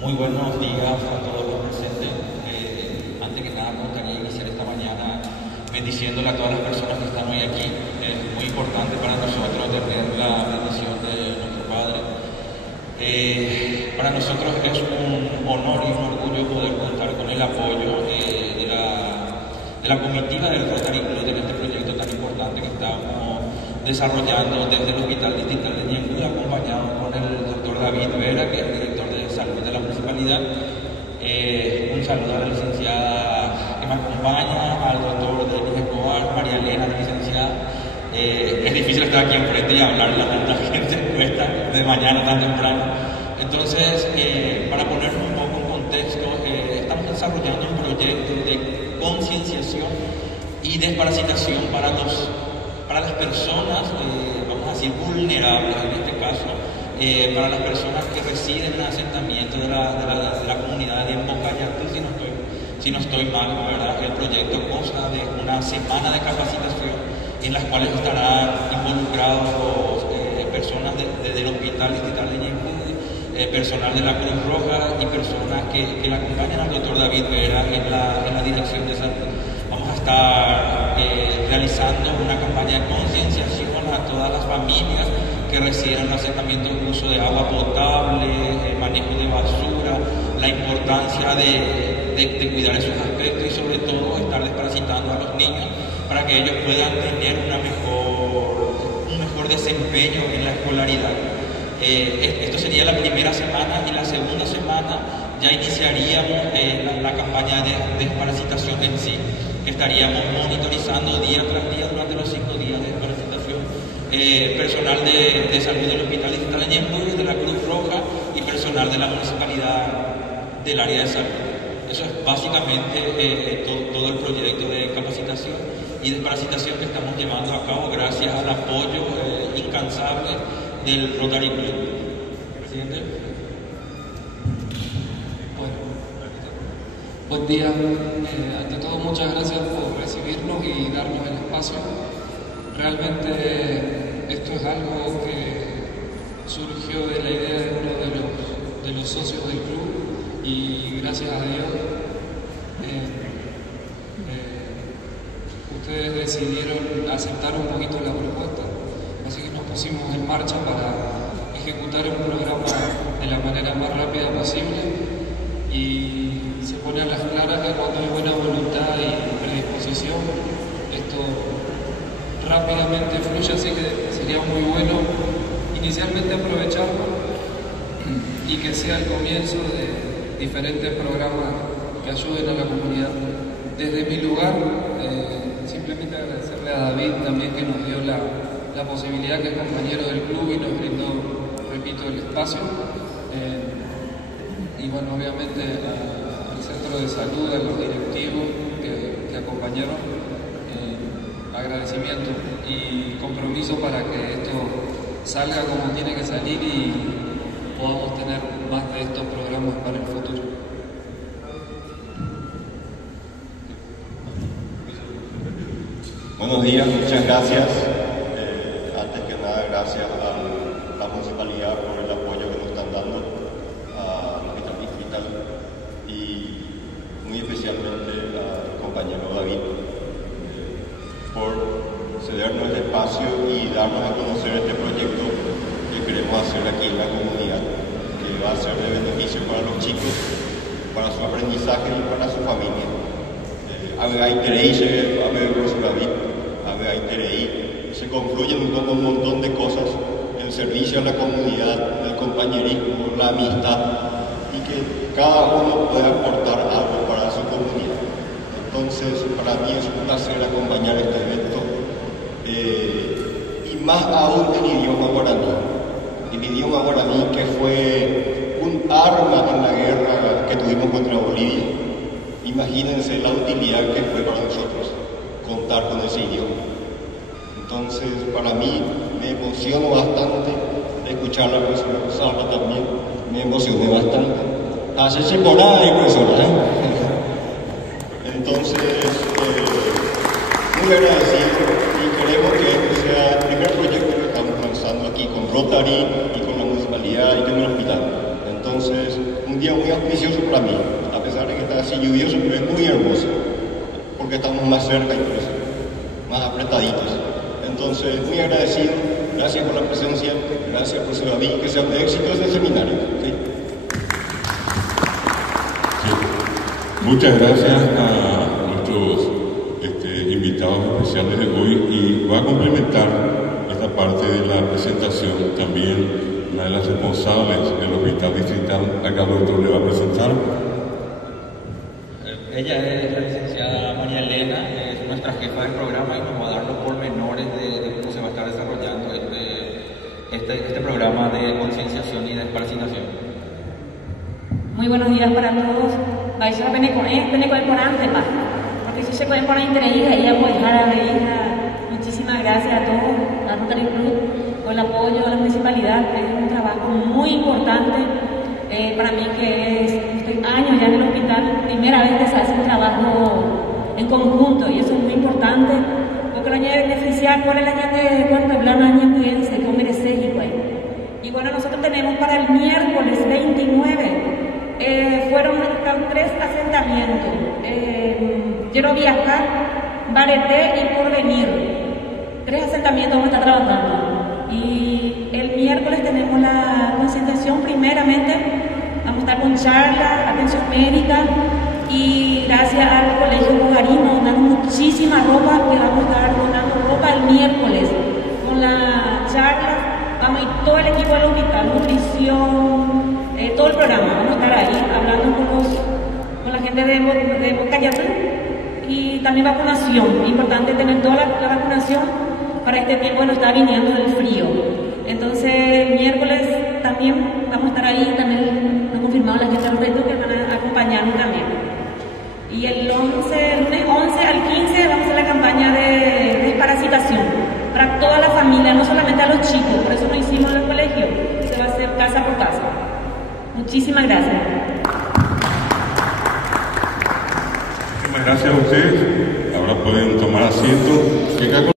Muy buenos días a todos los presentes. Antes que nada, me gustaría iniciar esta mañana bendiciéndole a todas las personas que están hoy aquí. Es muy importante para nosotros tener la bendición de nuestro Padre. Para nosotros es un honor y un orgullo poder contar con el apoyo de la comitiva del Rotary Club en este proyecto tan importante que estamos desarrollando desde el Hospital Distrital de Ñemby, acompañado con el doctor David Vera, que es el director de salud de la municipalidad. Un saludo a la licenciada que me acompaña, al doctor Denis Escobar, María Elena, la licenciada. Es difícil estar aquí enfrente y hablarle a tanta gente, cuesta de mañana tan temprano. Entonces, para ponernos un poco en contexto, estamos desarrollando un proyecto de concienciación y desparasitación para las personas, vamos a decir, vulnerables en este caso, para las personas que residen en el asentamiento de la comunidad de Mbocayatl, si no estoy mal, ¿verdad? El proyecto consta de una semana de capacitación en las cuales estarán involucrados personas del Hospital Distrital de Ñemby, personal de la Cruz Roja y personas que la acompañan al doctor David Vera en la dirección de salud. Vamos a estar realizando una campaña de concienciación a todas las familias que residen en el asentamiento de uso de agua potable, el manejo de basura, la importancia de cuidar esos aspectos y sobre todo estar desparasitando a los niños para que ellos puedan tener un mejor desempeño en la escolaridad. Esto sería la primera semana, y la segunda semana ya iniciaríamos la campaña de desparasitación en sí, que estaríamos monitorizando día tras día durante los 5 días de desparasitación. Personal de salud del Hospital Distrital de Ñemby, de la Cruz Roja y personal de la municipalidad del área de salud. Eso es básicamente todo el proyecto de capacitación y desparasitación que estamos llevando a cabo gracias al apoyo incansable del Rotary Club. Presidente. Buen día. Ante todo, muchas gracias por recibirnos y darnos el espacio. Realmente esto es algo que surgió de la idea de uno de los socios del club y gracias a Dios ustedes decidieron aceptar un poquito la propuesta, así que nos pusimos en marcha para ejecutar un programa de la manera más rápida posible y se pone a las claras que cuando hay buena voluntad y predisposición esto rápidamente fluye, así que sería muy bueno inicialmente aprovecharlo y que sea el comienzo de diferentes programas que ayuden a la comunidad. Desde mi lugar, simplemente agradecerle a David también que nos dio la posibilidad, que es compañero del club y nos brindó, repito, el espacio. Y bueno, obviamente al centro de salud, a los directivos que acompañaron, agradecimiento y compromiso para que esto salga como tiene que salir y podamos tener más de estos programas para el futuro. Buenos días, muchas gracias. Antes que nada, gracias a la municipalidad por el apoyo que nos están dando al Hospital Distrital y muy especialmente al compañero David por cedernos el espacio y darnos a conocer este proyecto que queremos hacer aquí en la comunidad, que va a ser de beneficio para los chicos, para su aprendizaje y para su familia. Se confluyen un montón de cosas, el servicio a la comunidad, el compañerismo, la amistad, y que cada uno puede aportar algo para su comunidad. Entonces, para mí es un placer acompañar este evento, y más aún en idioma guaraní. El idioma guaraní, que fue un arma en la guerra que tuvimos contra Bolivia. Imagínense la utilidad que fue para nosotros contar con ese idioma. Entonces, para mí, me emociono bastante escuchar a la profesora Rosalba también. Me emocioné bastante. Hacerse por ahí, profesora, Entonces, muy agradecido y queremos que este sea el primer proyecto que estamos lanzando aquí con Rotary y con la municipalidad y con el hospital. Entonces, muy un día muy auspicioso para mí, a pesar de que está así lluvioso, pero es muy hermoso, porque estamos más cerca incluso, más apretaditos. Entonces, muy agradecido, gracias por la presencia, gracias profesor David, que sea un éxito este seminario. ¿Sí? Sí. Muchas gracias a nuestros invitados especiales de hoy, y va a complementar esta parte de la presentación también una de las responsables del Hospital Distrital. Acá el doctor le va a presentar. Ella es la licenciada María Elena, es nuestra jefa del programa y nos va a dar los pormenores de cómo se va a estar desarrollando este programa de concienciación y desparasitación. Muy buenos días para todos. Vais a venir con antes, porque si se pueden poner increíble, ella puede dejar a la hija. Muchísimas gracias a todos, a Rotary Club, por el apoyo de la municipalidad. Es un trabajo muy importante para mí, que estoy años ya en el hospital, primera vez que se hace un trabajo en conjunto, y eso es muy importante, porque la añade beneficiar, ¿cuál es la añade cuando hablan año cuídense, con merecer y bueno, nosotros tenemos para el miércoles 29, fueron 3 asentamientos, Quiero Viajar, Bareté y Porvenir, 3 asentamientos vamos a estar trabajando, y el miércoles tenemos la concentración. Primeramente vamos a estar con charlas, atención médica, y gracias al Colegio Bogarín nos dan muchísima ropa, que vamos a estar donando ropa el miércoles con la charla. Vamos a ir todo el equipo del hospital, nutrición, todo el programa, vamos a estar ahí hablando con la gente de Bocayatán, y también vacunación. Es importante tener toda la vacunación para este tiempo que nos está viniendo del frío. Entonces, el miércoles también vamos a estar ahí, también nos confirmado la gente del reto que van a acompañarnos también. Y el lunes 11 al 15 vamos a hacer la campaña de desparasitación para toda la familia, no solamente a los chicos, por eso lo hicimos en el colegio, se va a hacer casa por casa. Muchísimas gracias. Muchísimas gracias a ustedes. Ahora pueden tomar asiento.